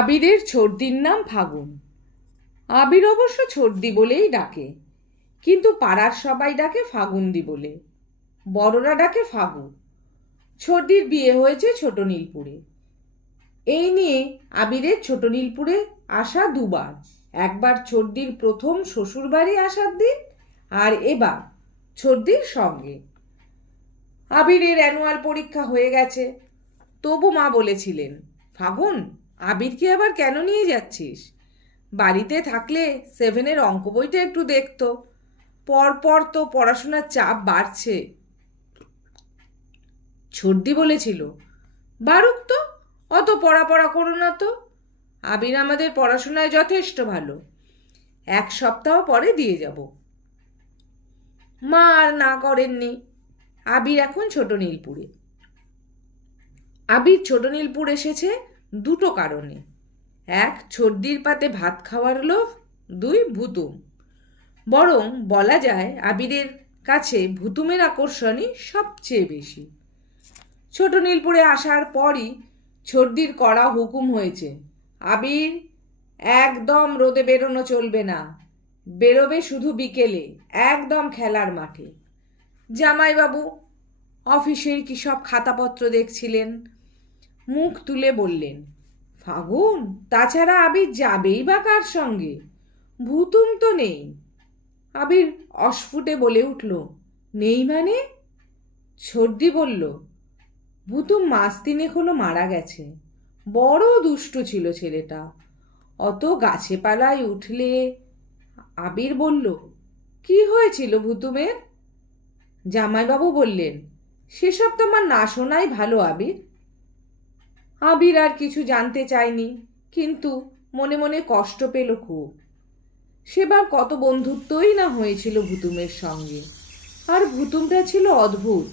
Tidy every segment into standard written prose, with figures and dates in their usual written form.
আবিরের ছোটদির নাম ফাগুন। আবির অবশ্য ছোটদি বলেই ডাকে, কিন্তু পাড়ার সবাই ডাকে ফাগুনদি বলে। বড়রা ডাকে ফাগু। ছোটদির বিয়ে হয়েছে ছোট নীলপুরে। এই নিয়ে আবিরের ছোট নীলপুরে আসা দুবার, একবার ছোটদির প্রথম শ্বশুরবাড়ি আসার দিন, আর এবার ছোটদির সঙ্গে। আবিরের অ্যানুয়াল পরীক্ষা হয়ে গেছে, তবু মা বলেছিলেন, ফাগুন, আবিরকে আবার কেন নিয়ে যাচ্ছিস? বাড়িতে থাকলে 7-এর অঙ্ক বইটা একটু দেখতো। পরপর তো পড়াশোনার চাপ বাড়ছে। ছোটদি বলেছিল, বারুক তো, অত পড়া করো না তো। আবির আমাদের পড়াশোনায় যথেষ্ট ভালো, 1 সপ্তাহ পরে দিয়ে যাব। মা আর না করেননি। আবির এখন ছোট নীলপুরে। আবির ছোট নীলপুর এসেছে দুটো কারণে: 1, ছোটদির পাতে ভাত খাওয়ার লোভ; 2, ভুতুম। বরং বলা যায় আবিরের কাছে ভুতুমের আকর্ষণই সবচেয়ে বেশি। ছোট নীলপুরে আসার পরই ছোটদির কড়া হুকুম হয়েছে, আবির, একদম রোদে বেরোনো চলবে না, বেরোবে শুধু বিকেলে, একদম খেলার মাঠে। জামাইবাবু অফিসের কি সব খাতাপত্র দেখছিলেন, মুখ তুলে বললেন, ফাগুন, তাছাড়া আবির যাবেই বা কার সঙ্গে? ভুতুম তো নেই। আবির অস্ফুটে বলে উঠল, নেই মানে? ছোটদি বলল, ভুতুম 3 মাস হলো মারা গেছে। বড় দুষ্টু ছিল ছেলেটা, অত গাছে পালায় উঠলে। আবির বলল, কি হয়েছিল ভুতুমের? জামাইবাবু বললেন, সেসব তোমার না শোনাই ভালো আবির। আবির আর কিছু জানতে চায়নি, কিন্তু মনে মনে কষ্ট পেল খুব। সেবার কত বন্ধুত্বই না হয়েছিল ভুতুমের সঙ্গে। আর ভুতুমটা ছিল অদ্ভুত,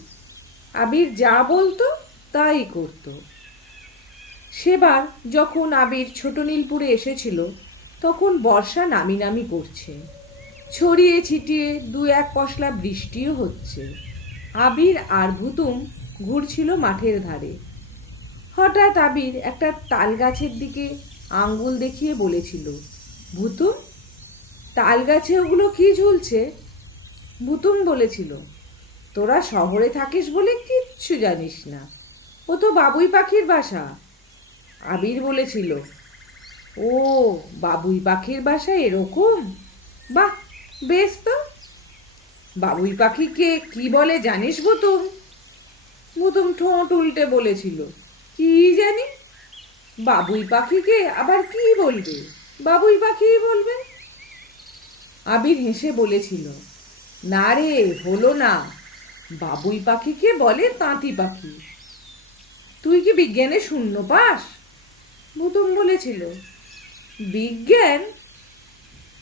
আবির যা বলতো তাই করত। সেবার যখন আবির ছোট নীলপুরে এসেছিল, তখন বর্ষা নামি নামি করছে, ছড়িয়ে ছিটিয়ে 2-1 পশলা বৃষ্টিও হচ্ছে। আবির আর ভুতুম ঘুরছিল মাঠের ধারে। হঠাৎ আবির একটা তাল গাছের দিকে আঙ্গুল দেখিয়ে বলেছিল, ভুতুম, তাল গাছে ওগুলো কি ঝুলছে? ভুতুম বলেছিল, তোরা শহরে থাকিস বলে কিচ্ছু জানিস না, ও তো বাবুই পাখির বাসা। আবির বলেছিল, ও, বাবুই পাখির বাসা এরকম? বাহ, বেশ তো। বাবুই পাখিকে কি বলে জানিস ভুতুম? ভুতুম ঠোঁট উল্টে বলেছিল, কি জানি। বাবুই পাখিকে আবার কি বলবে? বাবুই পাখিই বলবে। আবির হেসে বলেছিল, না রে, হলো না, বাবুই পাখিকে বলে তাঁতি পাখি। তুই কি বিজ্ঞানে 0 পাস? ভুতুম বলেছিল, বিজ্ঞান?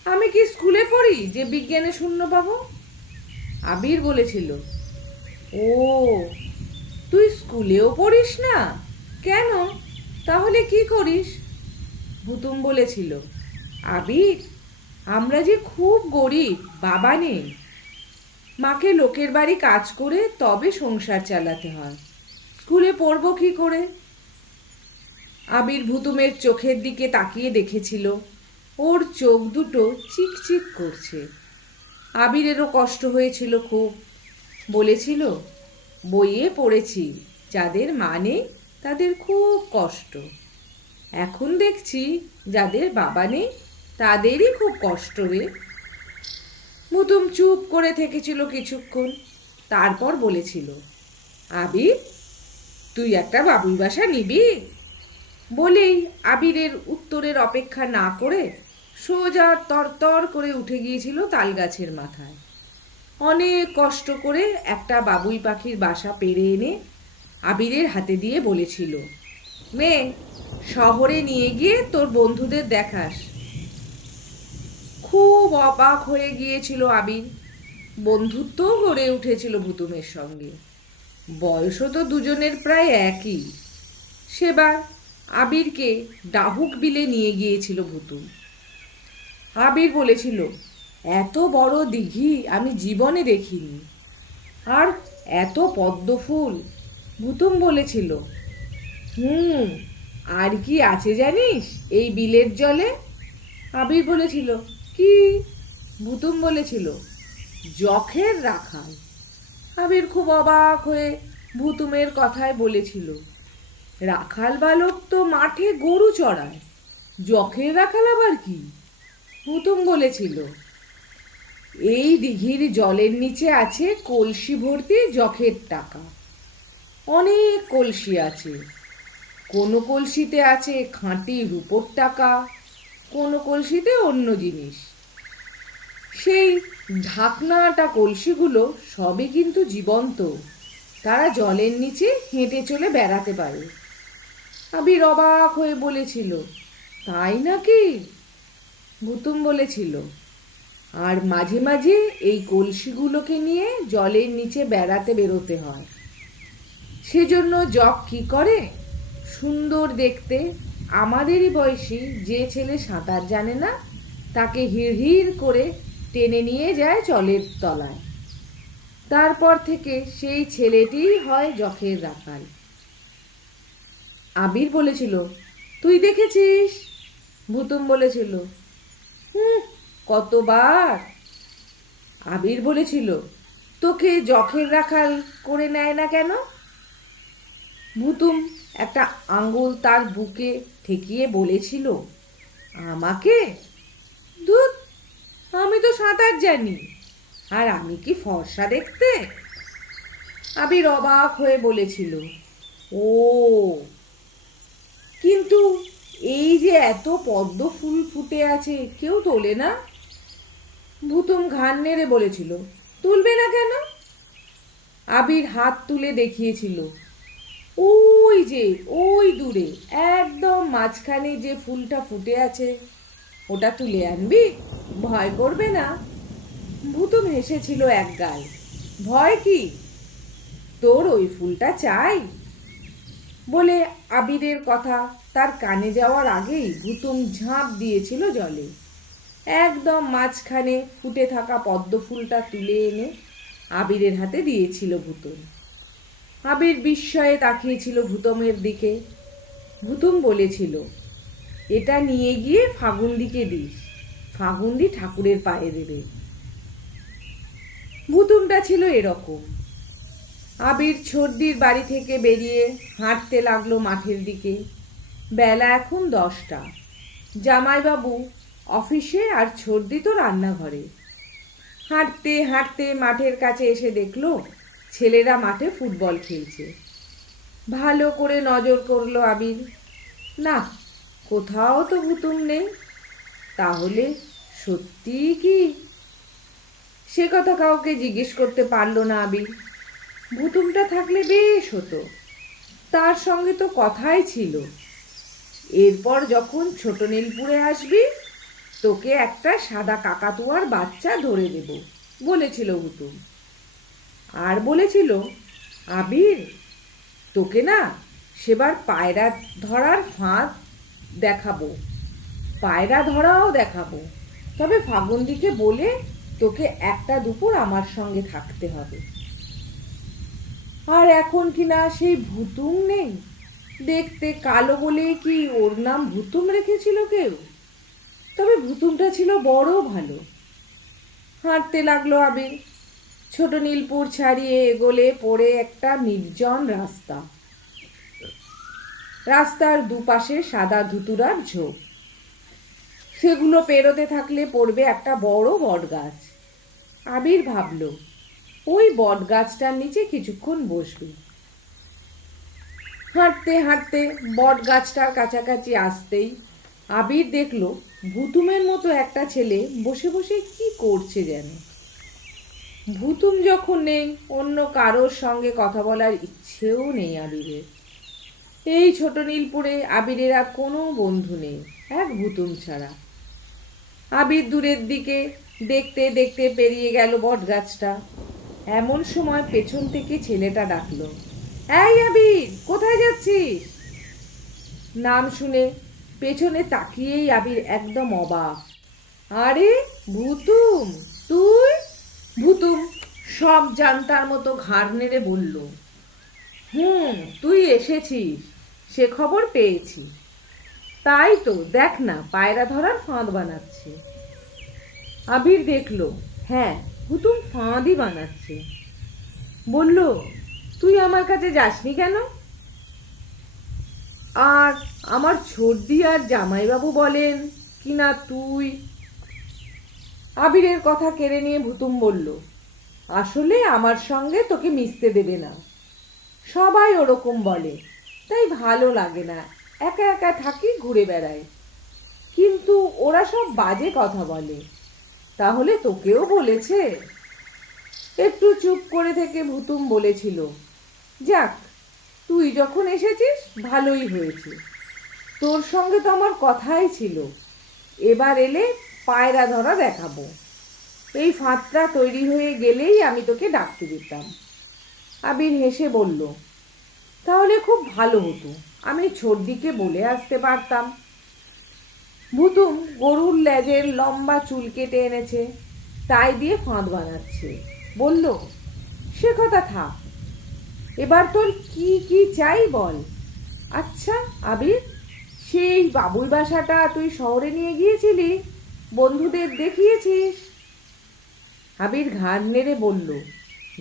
আমি কি স্কুলে পড়ি যে বিজ্ঞানে 0 পাবো? আবির বলেছিল, ও, তুই স্কুলেও পড়িস না? কেন, তাহলে কি করিস? ভুতুম বলেছিল, আবির, আমরা যে খুব গরিব, বাবা নেই, মাকে লোকের বাড়ি কাজ করে তবে সংসার চালাতে হয়, স্কুলে পড়বো কি করে? আবির ভুতুমের চোখের দিকে তাকিয়ে দেখেছিল, ওর চোখ দুটো চিকচিক করছে। আবিরেরও কষ্ট হয়েছিল খুব। বলেছিল, বইয়ে পড়েছি, যাদের মা নেই তাদের খুব কষ্ট। এখন দেখছি যাদের বাবা নেই তাদেরই খুব কষ্ট রে। ভুতুম চুপ করে থেকেছিল কিছুক্ষণ, তারপর বলেছিল, আবির, তুই একটা বাবুই বাসা নিবি? বলেই আবিরের উত্তরের অপেক্ষা না করে সোজা তরতর করে উঠে গিয়েছিল তাল গাছের মাথায়। অনেক কষ্ট করে একটা বাবুই পাখির বাসা পেরে এনে আবিরের হাতে দিয়ে বলেছিল, নে, শহরে নিয়ে গিয়ে তোর বন্ধুদের দেখাস। খুব অবাক হয়ে গিয়েছিল আবির। বন্ধুত্বও গড়ে উঠেছিল ভুতুমের সঙ্গে। বয়সও তো দুজনের প্রায় একই। সেবার আবিরকে ডাহুক বিলে নিয়ে গিয়েছিল ভুতুম। আবির বলেছিল, এত বড় দিঘি আমি জীবনে দেখিনি, আর এত পদ্ম ফুল। ভুতুম বলেছিল, আর কি আছে জানিস এই বিলের জলে? আবির বলেছিল, কি? ভুতুম বলেছিল, যখের রাখাল। আবির খুব অবাক হয়ে ভুতুমের কথায় বলেছিল, রাখাল বালক তো মাঠে গরু চড়ায়, যখের রাখাল আবার কি? ভুতুম বলেছিল, এই দিঘির জলের নিচে আছে কলসি ভর্তি যখের টাকা। অনেক কলসি আছে, কোনো কলসিতে আছে খাঁটি রূপোর টাকা, কোনো কলসিতে অন্য জিনিস। সেই ঢাকনাটা কলসিগুলো সবই কিন্তু জীবন্ত, তারা জলের নিচে হেঁটে চলে বেড়াতে পারে। আবির অবাক হয়ে বলেছিল, তাই নাকি? ভুতুম বলেছিল, আর মাঝে মাঝে এই কলসিগুলোকে নিয়ে জলের নিচে বেড়াতে বেরোতে হয়। সেজন্য জক কি করে, সুন্দর দেখতে আমাদেরই বয়সী যে ছেলে সাঁতার জানে না তাকে হিড় হিড় করে টেনে নিয়ে যায় জলের তলায়। তারপর থেকে সেই ছেলেটিই হয় যখের রাখাল। আবির বলেছিল, তুই দেখেছিস? ভুতুম বলেছিল, হুম, কতবার। আবির বলেছিল, তোকে যখের রাখাল করে নেয় না কেন? ভুতুম একটা আঙ্গুল তার বুকে ঠেকিয়ে বলেছিল, আমাকে? ধুত, আমি তো সাঁতার জানি, আর আমি কি ফর্সা দেখতে? আবির অবাক হয়ে বলেছিল, ও, কিন্তু এই যে এত পদ্ম ফুল ফুটে আছে কেউ তোলে না? ভুতুম ঘাড় নেড়ে বলেছিল, তুলবে না কেন? আবির হাত তুলে দেখিয়েছিল, ওই যে ওই দূরে একদম মাঝখানে যে ফুলটা ফুটে আছে, ওটা তুলে আনবি, ভয় করবে না? ভুতুম হেসেছিল একগাল, ভয় কি, তোর ওই ফুলটা চাই? বলে আবিরের কথা তার কানে যাওয়ার আগেই ভুতুম ঝাঁপ দিয়েছিল জলে। একদম মাঝখানে ফুটে থাকা পদ্ম ফুলটা তুলে এনে আবিরের হাতে দিয়েছিল ভুতুম। আবির বিস্ময়ে তাকিয়েছিল ভুতুমের দিকে। ভুতুম বলেছিল, এটা নিয়ে গিয়ে ফাগুনদিকে দিস, ফাগুনদি ঠাকুরের পায়ে দেবে। ভুতুমটা ছিল এরকম। আবির ছর্দির বাড়ি থেকে বেরিয়ে হাঁটতে লাগলো মাঠের দিকে। বেলা এখন 10টা। জামাইবাবু অফিসে আর ছর্দি তো রান্নাঘরে। হাঁটতে হাঁটতে মাঠের কাছে এসে দেখলো ছেলেরা মাঠে ফুটবল খেলছে। ভালো করে নজর করলো আবির, না, কোথাও তো ভুতুম নেই। তাহলে সত্যি কি? সে কথা কাউকে জিজ্ঞেস করতে পারলো না আবির। ভুতুমটা থাকলে বেশ হতো, তার সঙ্গে তো কথাই ছিল। এরপর যখন ছোট নীলপুরে আসবি তোকে একটা সাদা কাকাতুয়ার বাচ্চা ধরে দেব বলেছিল ভুতুম। আর বলেছিল, আবির, তোকে না সেবার পায়রা ধরার ফাঁদ দেখাবো, পায়রা ধরাও দেখাবো, তবে ফাগুনদিকে বলে তোকে একটা দুপুর আমার সঙ্গে থাকতে হবে। আর এখন কিনা সেই ভুতুম নেই। দেখতে কালো বলেই কি ওর নাম ভুতুম রেখেছিল কেউ? তবে ভুতুমটা ছিল বড় ভালো। হাঁটতে লাগলো আবির। ছোট নীলপুর ছাড়িয়ে এগোলে পড়ে একটা নির্জন রাস্তা। রাস্তার দুপাশে সাদা ধুতুরার ঝোপ। সেগুলো পেরোতে থাকলে পড়বে একটা বড় বট গাছ। আবির ভাবল, ওই বট গাছটার নিচে কিছুক্ষণ বসবে। হাঁটতে হাঁটতে বট গাছটার কাছাকাছি আসতেই আবির দেখলো ভুতুমের মতো একটা ছেলে বসে বসে কি করছে যেন। ভুতুম যখন নেই, অন্য কারোর সঙ্গে কথা বলার ইচ্ছেও নেই আবিরের। এই ছোট নীলপুরে আবিরের আর কোনো বন্ধু নেই, এক ভুতুম ছাড়া। আবির দূরের দিকে দেখতে দেখতে পেরিয়ে গেল বট গাছটা। এমন সময় পেছন থেকে ছেলেটা ডাকলো, এই আবির, কোথায় যাচ্ছিস? নাম শুনে পেছনে তাকিয়েই আবির একদম অবাক। আরে ভুতুম, তুই? ভুতুম সব জানতার মতো ঘাড় নেড়ে বলল, তুই এসেছিস, সে খবর পেয়েছি। তাই তো, দেখ না পায়রা ধরার ফাঁদ বানাচ্ছে। আবির দেখলো, হ্যাঁ ভুতুম ফাঁদই বানাচ্ছে। বলল, তুই আমার কাছে যাসনি কেন? আর আমার ছর্দি আর জামাইবাবু বলেন কিনা তুই। আবিরের কথা কেড়ে নিয়ে ভুতুম বলল, আসলে আমার সঙ্গে তোকে মিশতে দেবে না, সবাই ওরকম বলে, তাই ভালো লাগে না, একা একা থাকি, ঘুরে বেড়াই। কিন্তু ওরা সব বাজে কথা বলে। তাহলে তোকেও বলেছে? একটু চুপ করে থেকে ভুতুম বলেছিল, যাক, তুই যখন এসেছিস ভালোই হয়েছে, তোর সঙ্গে তো আমার কথাই ছিল, এবার এলে পায়রা ধরা দেখাবো। এই ফাঁদটা তৈরি হয়ে গেলেই আমি তোকে ডাকতে দিতাম। আবির হেসে বলল, তাহলে খুব ভালো হতো, আমি ছর্দিকে বলে আসতে পারতাম। ভুতুম গরুর লেজের লম্বা চুল কেটে এনেছে, তাই দিয়ে ফাঁদ বানাচ্ছে। বলল, সে কথা থাক, এবার তোর কি কি চাই বল। আচ্ছা আবির, সেই বাবুই বাসাটা তুই শহরে নিয়ে গিয়েছিলি, বন্ধুদের দেখিয়েছিস? আবির ঘাড় নেড়ে বলল,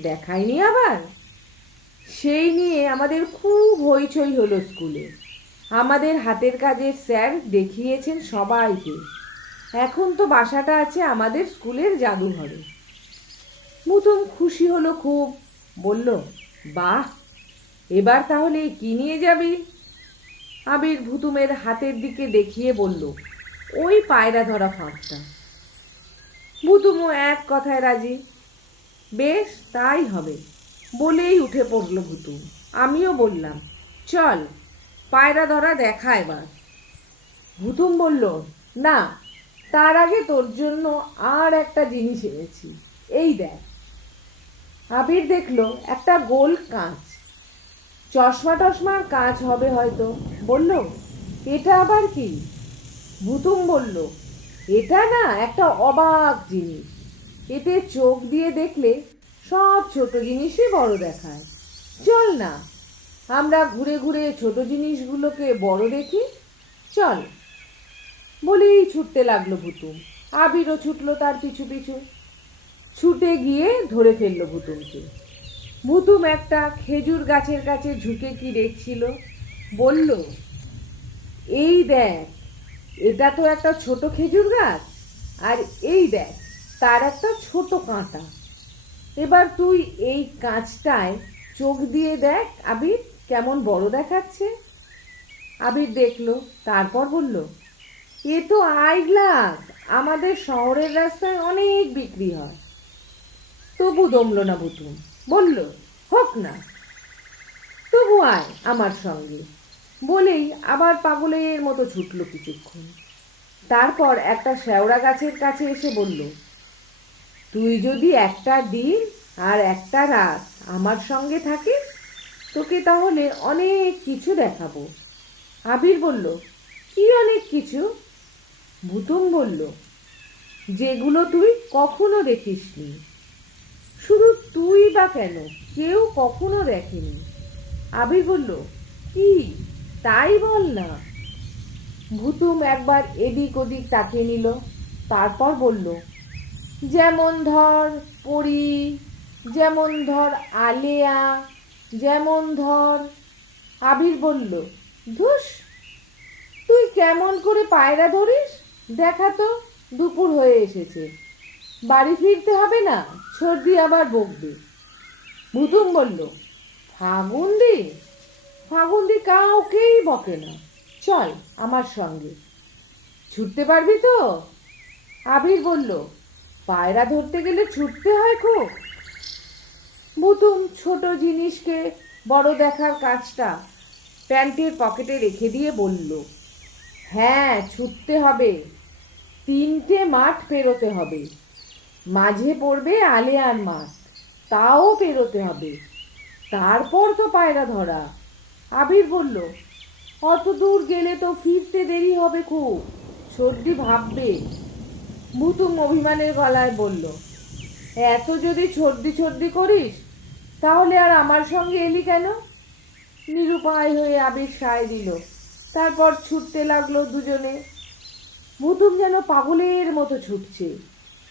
দেখায়নি আবার? সেই নিয়ে আমাদের খুব হইচই হলো স্কুলে। আমাদের হাতের কাজের স্যার দেখিয়েছেন সবাইকে। এখন তো বাসাটা আছে আমাদের স্কুলের জাদুঘরে। মুতুম খুশি হলো খুব, বলল, বাহ, এবার তাহলে কি নিয়ে যাবি? আবির ভুতুমের হাতের দিকে দেখিয়ে বলল, ওই পায়রা ধরা ফাঁদটা। ভুতুমও এক কথায় রাজি। বেশ, তাই হবে বলেই উঠে পড়ল ভুতুম। আমিও বললাম, চল পায়রা ধরা দেখা এবার। ভুতুম বলল, না, তার আগে তোর জন্য আর একটা জিনিস এনেছি, এই দেখ। আবির দেখলো একটা গোল কাঁচ, চশমা টশমার কাঁচ হবে হয়তো। বলল, এটা আবার কি? ভুতুম বলল, এটা না একটা অবাক জিনিস, এতে চোখ দিয়ে দেখলে সব ছোট জিনিসই বড় দেখায়। চল না, আমরা ঘুরে ঘুরে ছোট জিনিসগুলোকে বড় দেখি, চল। বলেই ছুটতে লাগলো ভুতুম। আবিরও ছুটলো তার পিছু পিছু। ছুটে গিয়ে ধরে ফেললো ভুতুমকে। ভুতুম একটা খেজুর গাছের কাছে ঝুঁকে কি দেখছিল। বলল, এই দেখ, এটা তো একটা ছোট খেজুর গাছ, আর এই দেখ তার একটা ছোট কাঁটা। এবার তুই এই কাঁচটায় চোখ দিয়ে দেখ আবির, কেমন বড় দেখাচ্ছে। আবির দেখলো, তারপর বলল, এ তো আই গ্লাস, আমাদের শহরের রাস্তায় অনেক বিক্রি হয়। তবু দমল না ভুতুম, বলল, হোক না, তবু আয় আমার সঙ্গে। বলেই আবার পাগলের মতো ছুটল কিছুক্ষণ। তারপর একটা শেওড়া গাছের কাছে এসে বলল, তুই যদি একটা দিন আর একটা রাত আমার সঙ্গে থাকিস, তোকে তাহলে অনেক কিছু দেখাবো। আবির বলল, কি অনেক কিছু? ভুতুম বলল, যেগুলো তুই কখনো দেখিসনি। শুধু তুই বা কেন, কেউ কখনো দেখেনি। আবির বলল, কি, তাই বল না। ভুতুম একবার এদিক ওদিক তাকিয়ে নিল, তারপর বলল, যেমন ধর পরী, যেমন ধর আলেয়া, যেমন ধর। আবির বলল, ধুস, তুই কেমন করে পায়রা ধরিস দেখা তো, দুপুর হয়ে এসেছে, বাড়ি ফিরতে হবে না, ছর্দি আবার বকবে। ভুতুম বলল, ফাগুন্দি, ফাগুন্দি কাউকেই বকে না, চল আমার সঙ্গে। ছুটতে পারবি তো? আবির বলল, পায়রা ধরতে গেলে ছুটতে হয় খুব। ভুতুম ছোট জিনিসকে বড় দেখার কাজটা প্যান্টের পকেটে রেখে দিয়ে বলল, হ্যাঁ ছুটতে হবে, 3টে মাঠ পেরোতে হবে, মাঝে পড়বে আলেয়ার মাঠ, তাও পেরোতে হবে, তারপর তো পায়রা ধরা। আবির বলল, অত দূর গেলে তো ফিরতে দেরি হবে খুব, সর্দি ভাববে। ভুতুম অভিমানের গলায় বলল, এত যদি ছর্দি ছর্দি করিস তাহলে আর আমার সঙ্গে এলি কেন? নিরুপায় হয়ে আবির সায় দিল, তারপর ছুটতে লাগলো দুজনে। ভুতুম যেন পাগলের মতো ছুটছে,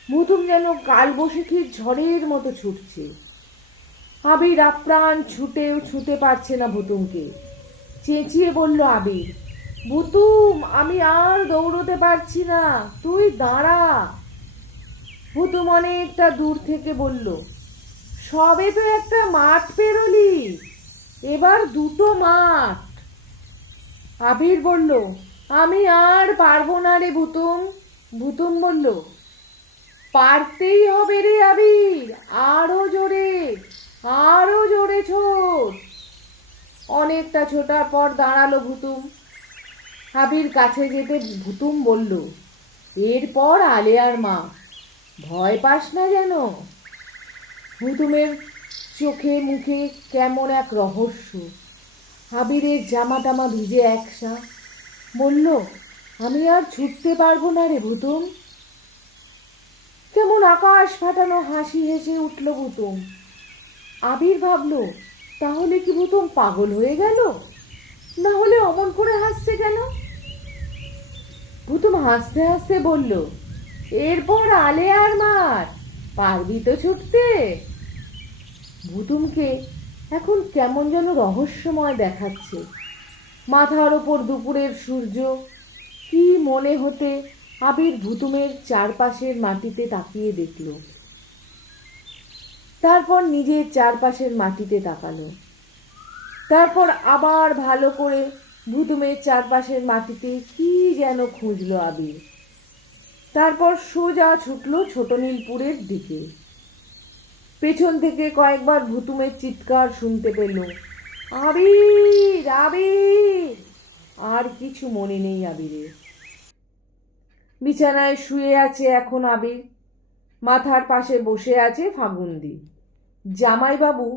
ভুতুম যেন কালবৈশাখীর ঝড়ের মতো ছুটছে। আবির আপ্রাণ ছুটেও ছুটে পারছে না ভুতুমকে। চেঁচিয়ে বলল আবির, ভুতুম, আমি আর দৌড়তে পারছি না, তুই দাঁড়া। ভুতুম অনেকটা দূর থেকে বলল, সবে তো একটা মাঠ পেরোলি, এবার দুটো মাঠ। আবির বলল, আমি আর পারবো না রে ভুতুম। ভুতুম বলল, পারতেই হবে রে আবির, আরো জোরে, আরো জোরে ছোট। অনেকটা ছোটার পর দাঁড়ালো ভুতুম। আবির কাছে যেতে ভুতুম বলল, এরপর আলেয়ার মা, ভয় পাস না যেন। ভুতুমের চোখে মুখে কেমন এক রহস্য। আবিরের জামা টামা ভিজে একসা। বলল, আমি আর ছুটতে পারবো না রে ভুতুম। কেমন আকাশ ফাটানো হাসি হেসে উঠল ভুতুম। আবির ভাবল, তাহলে কি ভুতুম পাগল হয়ে গেল? না হলে অমন করে হাসছে কেন? ভুতুম হাসতে হাসতে বলল, এরপর আলেয়ার মার, পারবি তো ছুটতে? ভুতুমকে এখন কেমন যেন রহস্যময় দেখাচ্ছে। মাথার ওপর দুপুরের সূর্য। কি মনে হতে আবির ভুতুমের চারপাশের মাটিতে তাকিয়ে দেখল। তারপর নিজের চারপাশের মাটিতে তাকালো। তারপর আবার ভালো করে ভুতুমের চারপাশের মাটিতে কি যেন খুঁজলো আবির। তারপর সোজা ছুটলো ছোট নীলপুরের দিকে। পেছন থেকে কয়েকবার ভুতুমের চিৎকার শুনতে পেল, আবির, আবির। আর কিছু মনে নেই আবিরের। বিছানায় শুয়ে আছে এখন আবির। মাথার পাশে বসে আছে ফাগুন্দি। জামাইবাবু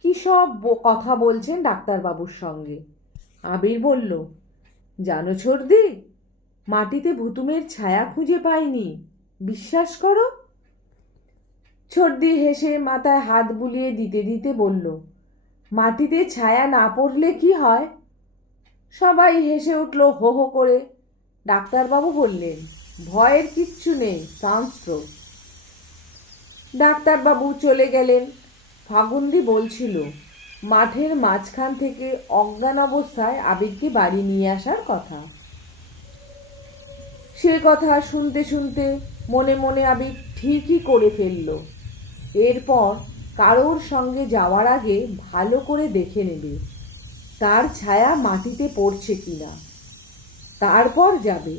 কি সব কথা বলছেন ডাক্তারবাবুর সঙ্গে। আবির বলল, জানো ছোটদি, মাটিতে ভুতুমের ছায়া খুঁজে পাইনি, বিশ্বাস করো। ছোটদি হেসে মাথায় হাত বুলিয়ে দিতে দিতে বলল, মাটিতে ছায়া না পড়লে কি হয়? সবাই হেসে উঠল হো হো করে। ডাক্তারবাবু বললেন, ভয়ের কিচ্ছু নেই, সানস্ট্রোক। ডাক্তারবাবু চলে গেলেন। ফাগুন্দি বলছিল, মাঠের মাঝখান থেকে অজ্ঞান অবস্থায় আবিরকে বাড়ি নিয়ে আসার কথা। সে কথা শুনতে শুনতে মনে মনে আবির ঠিকই করে ফেলল। এরপর কারোর সঙ্গে যাওয়ার আগে ভালো করে দেখে নেবে তার ছায়া মাটিতে পড়ছে কিনা, তারপর যাবে।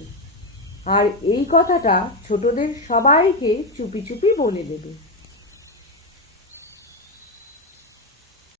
আর এই কথাটা ছোটদের সবাইকে চুপি চুপি বলে দেবে।